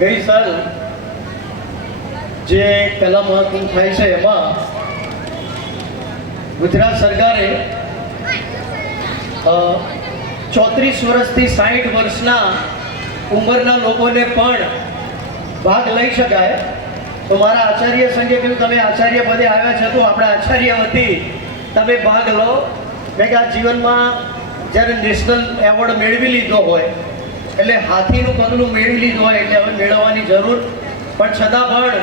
ગઈ સાલ જે કલા મહાકુંભ થાય છે એમાં ગુજરાત સરકારે 34 વર્ષથી 60 વર્ષના ઉંમરના લોકોને પણ ભાગ લઈ શકાય. તો મારા આચાર્ય સંઘે કહ્યું તમે આચાર્ય પદે આવ્યા છો તો આપણા આચાર્ય વતી તમે ભાગ લો. મેં કે આ જીવનમાં જ્યારે નેશનલ એવોર્ડ મેળવી લીધો હોય એટલે હાથીનું પગલું મેળવી લીધું હોય એટલે હવે મેળવવાની જરૂર પણ છતાં પણ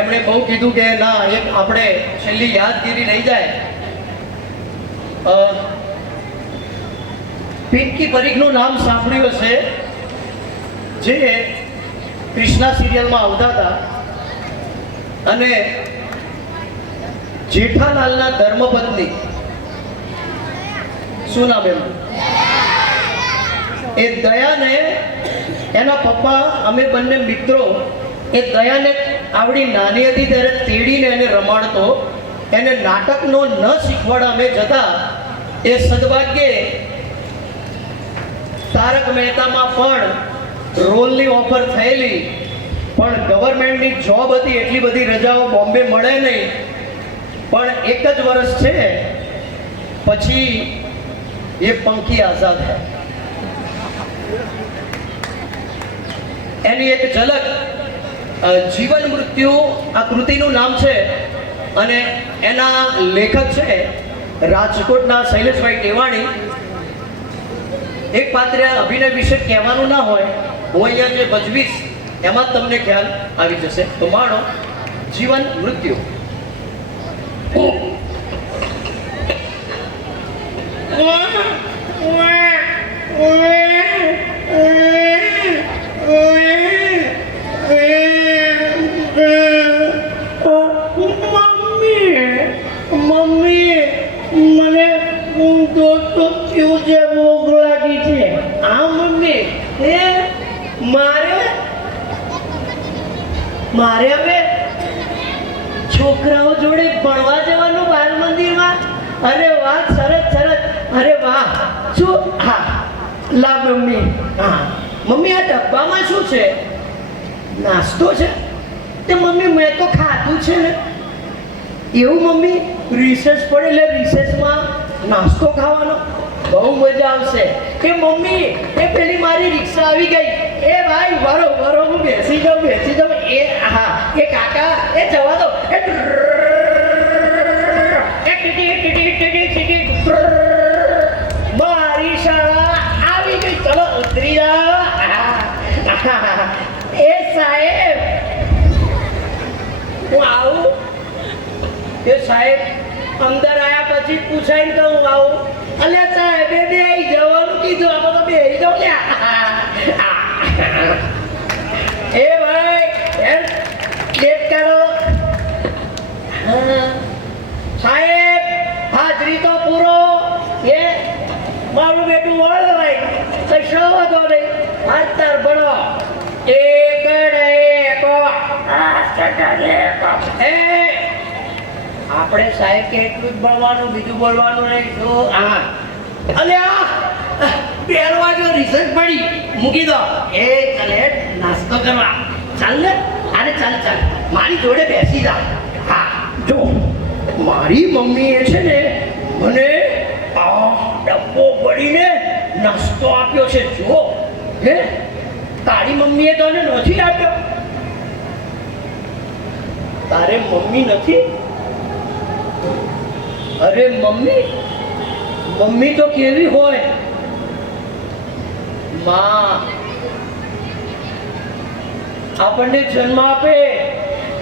એમણે બહુ કીધું કે ના એક આપણે છેલ્લી યાદગીરી રહી જાય. પિંકી પરીખનું નામ સાંભળ્યું હશે, જે કૃષ્ણા સિરિયલમાં આવતા હતા અને જેઠાલાલના ધર્મપત્ની શું નામ એમનું, એ દયાને એના પપ્પા અમે બંને મિત્રો એ દયાને આવડી નાની હતી ત્યારે તેડીને એને રમાડતો, એને નાટકનો ન શીખવાડ અમે જતા. એ સદભાગ્યે તારક મહેતામાં પણ રોલની ઓફર થયેલી, પણ ગવર્મેન્ટની જોબ હતી એટલી બધી રજાઓ બોમ્બે મળે નહીં. પણ એક જ વર્ષ છે પછી એ પંખી આઝાદ હૈ એની એક ઝલક જીવન મૃત્યુ આ કૃતિનું નામ છે અને એના લેખક છે રાજકોટના શૈલેષભાઈ ટેવાણી. એક પાત્ર અભિનય વિશે કહેવાનું ના હોય, હું અહીંયા જે ભજવીશ એમાં તમને ખ્યાલ આવી જશે. તો માણો જીવન મૃત્યુ. મમ્મી મને દોસ્તો થયું છે, ભૂખ લાગી છે. હા મમ્મી, એ મારે હવે છોકરાઓ જોડે ભણવા જવાનું બાલ મંદિરમાં. અરે વાહ, સરસ સરસ. અરે વાહ, શું? હા લા મમ્મી. હા મમ્મી, આ ડબ્બામાં શું છે? નાસ્તો છે? તે મમ્મી મેં તો ખાધું છે ને. એવું મમ્મી? રિસેસ પડે એટલે રિસેસમાં નાસ્તો ખાવાનો બહુ મજા આવશે. કે મમ્મી એ પેલી મારી રિક્ષા આવી ગઈ. એ ભાઈ વરો વરો, હું બેસી જાઉં. એ હા એ કાકા એ જવા દો. મારી શાળા આવી ગઈ. ચલો ઉતરી જાઓ. એ સાહેબ હું આવું? એ સાહેબ અંદર આયા પછી પૂછાય તો હું આવું? અલ્યા સાહેબ એ બે જવાનું કીધું, આમાં તો બે જાવ લ્યા. એ ભાઈ લેટ કરો. સાહેબ હાજરી તો પૂરો. એ મારું બેટું ઓલ ભાઈ કશો વાંધો નહીં. હાજર ભણો. એક આપણે સાહેબ કે એટલું જ ભણવાનું, બીજું બોલવાનું નહીં. તો હા અલ્યા પહેરવા જો રિસર્ચ પડી મૂકી દો. એ ચાલે નાસ્તો કરવા ચાલ ને. અરે ચાલ ચાલ મારી જોડે બેસી જા. હા જો મારી મમ્મી એ છે ને મને આ ડબ્બો ભરીને નાસ્તો આપ્યો છે. જો હે તારી મમ્મીએ તને નથી આપ્યો? તારે મમ્મી નથી? અરે મમ્મી તો કેવી હોય? માં આપણને જન્મ આપે,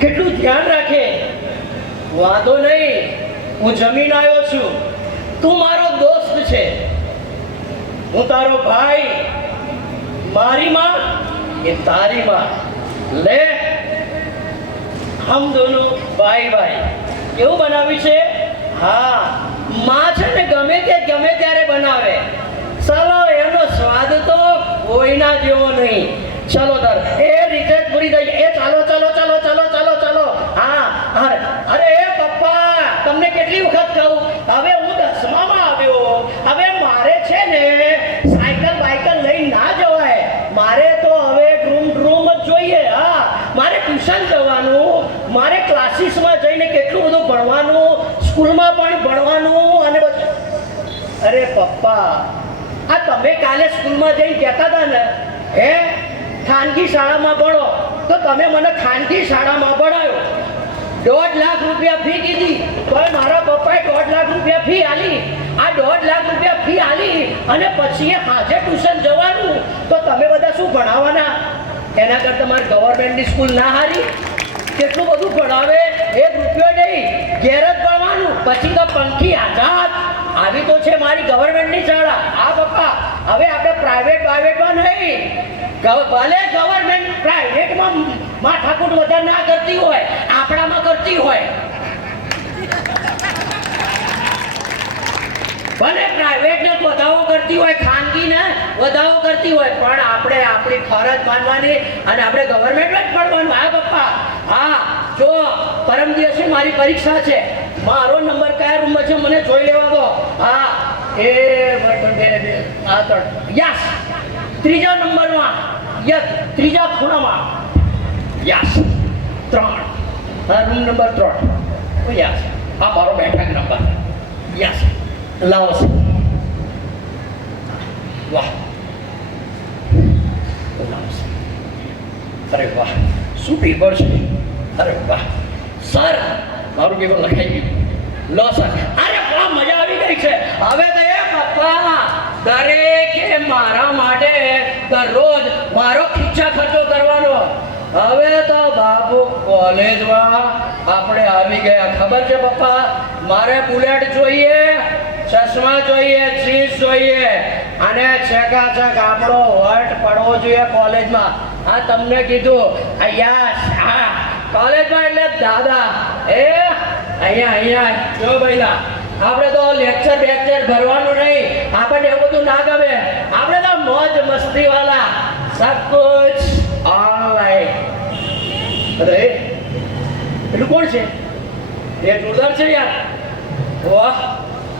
કેટલું ધ્યાન રાખે. વાંધો નહીં, હું જમીન આવ્યો છું. તું મારો દોસ્ત છે, હું તારો ભાઈ. મારી માં એ તારી માં. લે હમ દોનો ભાઈ ભાઈ. કેવું બનાવ્યું છે? હા માં છે ને ગમે ત્યારે બનાવે. ચલો એનો સ્વાદ તો કોઈના જેવો નહીં. ચલો તાર એ રિસર્ચ પૂરી થઈ. એ ચાલો ચાલો ચાલો ચાલો ચાલો ચાલો. હા અરે એ પપ્પા તમને કેટલી વખત કહું, હવે હું 10મામાં આવ્યો. હવે મારે છે ને સાયકલ બાયકલ લઈને ના જવાય. મારે તો હવે ડ્રૂમ જ જોઈએ. સ્કૂલમાં પણ ભણવાનું અને બધું. અરે પપ્પા, આ તમે કાલે સ્કૂલમાં જઈને કહેતા હતા ને, હે ખાનગી શાળામાં ભણો, તો તમે મને ખાનગી શાળામાં ભણાયો. 1.5 લાખ રૂપિયા ફી કીધી, તોય મારા પપ્પાએ 1.5 લાખ રૂપિયા ફી આલી. આ 1.5 લાખ રૂપિયા ફી આલી અને પછી એ હાજે ટ્યુશન જવાનું, તો તમે બધા શું ભણાવવાના? એના કરતાં તમારે ગવર્મેન્ટની સ્કૂલ ના હારી? કેટલું બધું ભણાવે, 1 રૂપિયો નહીં, ઘેર જ ભણવાનું, પછી તો પંખી આઝાદ. આવી તો છે મારી ગવર્મેન્ટની શાળા. આ પપ્પા, હવે આપણે પ્રાઇવેટમાં નહીં, ભલે ગવર્મેન્ટ પ્રાઇવેટમાં માથાકૂટ વધારે ના કરતી હોય, આપણામાં કરતી હોય. ભલે પ્રાઇવેટને વધાવો કરતી હોય, ખાનગીને વધાવો કરતી હોય, પણ આપણે આપણી ફરજ માનવાની અને આપણે ગવર્મેન્ટમાં જ ભણવાનું. હા પપ્પા, હા જો પરમ દિવસે મારી પરીક્ષા છે, મારો નંબર કયા રૂમમાં છે મને જોઈ લેવા દો. હા એ યસ, 3જા નંબરમાં, યસ 3જા ખૂણામાં, યસ 3, હા રૂમ નંબર 3, યસ આ મારો બેઠક નંબર, યસ લાવો સર. વાહ, લાવો સર. અરે વાહ, શું પેપર છે? અરે વાહ સર, મારું પેપર લખાઈ ગયું. લો સર. અરે વાહ, મજા આવી ગઈ છે. હવે તો એ પપ્પા દરેકે મારા માટે દરરોજ મારો ખીચા ખર્ચો કરવાનો. હવે તો બાબુ કોલેજમાં આપણે આવી ગયા. ખબર છે પપ્પા, મારે બુલેટ જોઈએ, ચશ્મા જોઈએ, જીન્સ જોઈએ અને ચકાચક આપણો વટ પડવો જોઈએ કોલેજમાં. આ તમને કીધું અહીંયા કોલેજમાં એટલે દાદા એ અહીંયા જો ભાઈલા, આપણે તો લેક્ચર ભરવાનું નહીં, આપણને એવું બધું ના ગમે. આપણે તો મોજ મસ્તી વાળા, સબ કુછ ઓલરાઈટ. અરે પેલું કોણ છે? એ જોરદાર છે યાર. વાહ,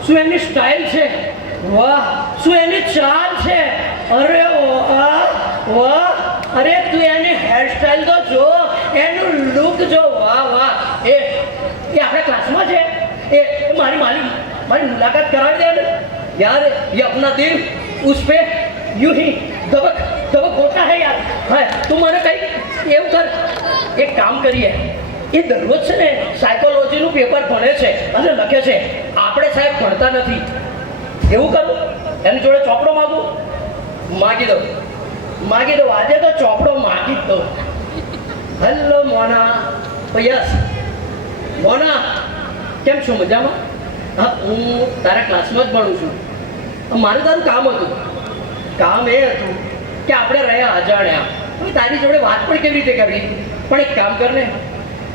શું એની સ્ટાઇલ છે, વાહ શું એની ચાલ છે. અરે વાહ વાહ, અરે તું એની હેરસ્ટાઇલ તો જો, એનું લુક જો, વાહ વાહ. એ આપણે ક્લાસમાં છે, એ મારી मुलाकात करा दे यार. ये अपना दिल उस पे यूं ही दबक होता है यार. हाँ, તું મને કઈ એવું કર, એક કામ કરીએ, એ દરરોજ છે ને સાયકોલોજીનું પેપર ભણે છે અને લખે છે. આપણે સાહેબ ભણતા નથી. એવું કરું, એની જોડે ચોપડો માગી દઉં. આજે તો ચોપડો માગી જ દઉં. હેલો મોના. યસ મોના, કેમ છો? મજામાં? હા, હું તારા ક્લાસમાં જ ભણું છું. મારે તારું કામ હતું. કામ એ હતું કે આપણે રહ્યા અજાણ્યા, હવે તારી જોડે વાત પણ કેવી રીતે કરવી. પણ એક કામ કર ને,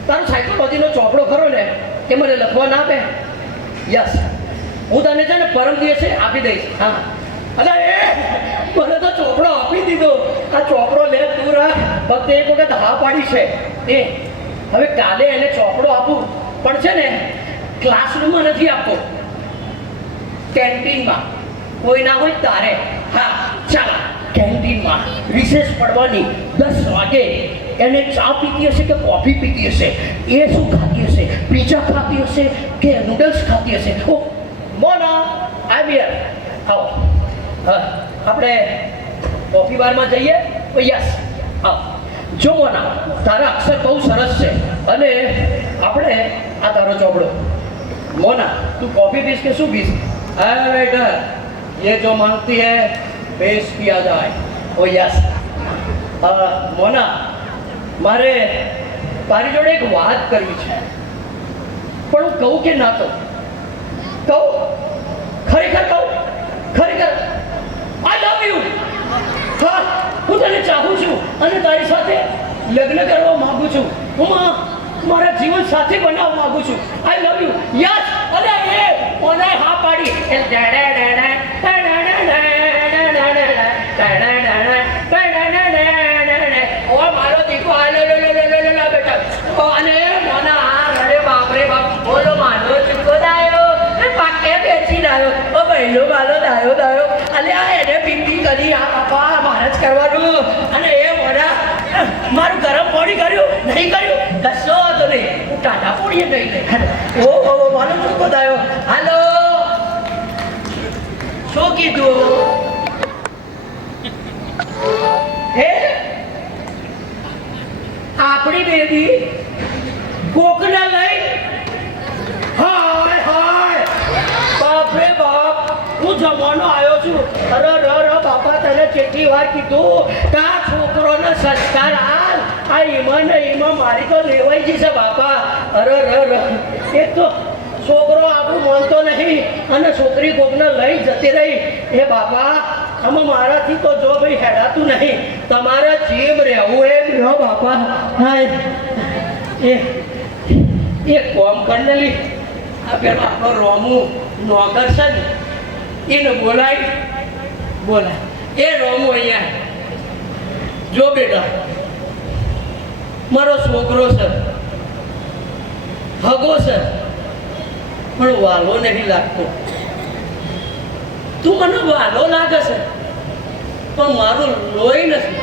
તારો સાયકોલોજીનો ચોપડો ખરો ને, એ મને લખવા ના આપે? યસ, હું તને છે ને પરમ દિવસે આપી દઈશ. હા, અરે એ મને તો ચોપડો આપી દીધો. આ ચોપડો લે તું રાખ, ફક્ત એક વખત હા પાડી છે. એ હવે કાલે એને ચોપડો આપું, પણ છે ને ક્લાસરૂમમાં નથી આપતો, કેન્ટીનમાં. કોઈ ના હોય તારે. હા ચાલ, કેન્ટીનમાં રિસેસ પડવાની 10 વાગે એને ચા પીતી હશે કે કોફી પીતી હશે, એ શું ખાતી હશે, પીઝા ખાતી હશે કે નૂડલ્સ ખાતી હશે. ઓ મોના, આઈ એમ હિયર. આવો. હા, આપણે કોફી બારમાં જઈએ. યસ આવો. જો મોના, તારા અક્ષર બહુ સરસ છે અને આપણે આ તારો ચોપડો. मोना, तू कॉफी पीस के શું पीस? अरे बेटा, ये जो मांगती है पेश किया जाए. ओ यस. मोना, મારે તારી જોડે એક વાત કરવી છે, પણ હું કહું કે ના કહું? ખરેખર આઈ લવ યુ. હા, હું તને ચાહું છું અને તારી સાથે લગ્ન કરવા માંગુ છું. હું મારા જીવન સાથી બનાવવા માંગુ છું. આઈ લવ યુ. યસ. અરે એ ઓને હા પાડી. ઓ મારો દીકરો બેટા. અને મોના, અરે બાપ રે બાપ, બોલો માનો ચૂકો દાયો પાકે બેસી દાયો. ઓ બહેલો માલો દાયો. અલે આ એને પીપી કરી. આ બાપા મારે જ કરવાનું. અને એ મોના, મારું ગરમ પાણી કર્યું નહીં કર્યું, કશો વાંધો નહીં. ટાટા પોડીએ નહીં લે ઓ મારો છોકરો આવ્યો હાલો શું કીધું હે આપણી બેબી કોકને લઈ હાય હાય બાપ રે બાપ હું જમવાનો આવ્યો છું અરે બાપા તને કેટલી વાર કીધું કે આ છોકરોને સંસ્કાર હાલ આ ઈમાન ને ઈમાં મારી તો લેવાઈ જશે બાપા અરે એક તો છોકરો આપણું માનતો નહીં અને છોકરી કોકને લઈ જતી રહી એ બાપા આમાં મારાથી તો જો ભાઈ હેડાતું નહીં તમારે જેમ રહેવું એમ રહો બાપા હાય એ કોમ કરનેલી આ પેલો આપણો રોમું નોકર છે ને એને બોલાય એ રોમું અહીંયા જો બેટા મારો છોકરો છે હગો છે પણ વાલો નહીં લાગતો તું મને વાલો લાગે છે પણ મારું લોહી નથી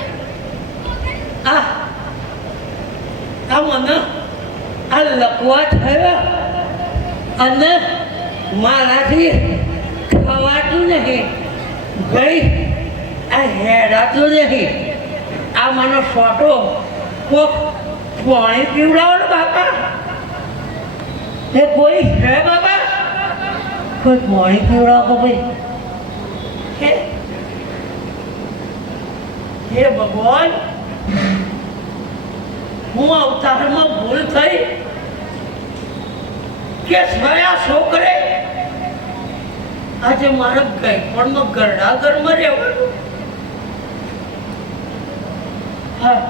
આ મને આ લકવા થયા અને મારાથી ખવાતું નહીં ભાઈ આ હેડાતું નહીં આ મને ફોટો કોક પાણી પીવડાવો ને બાપા એ કોઈ હે બાબા કોઈ પાણી પીવડાવો ભાઈ હે ભગવાન હું અવતારમાં ભૂલ થઈ કે છયા છોકરે આજે મારા ગઈપણમાં ગરડા ઘરમાં રહેવાનું હા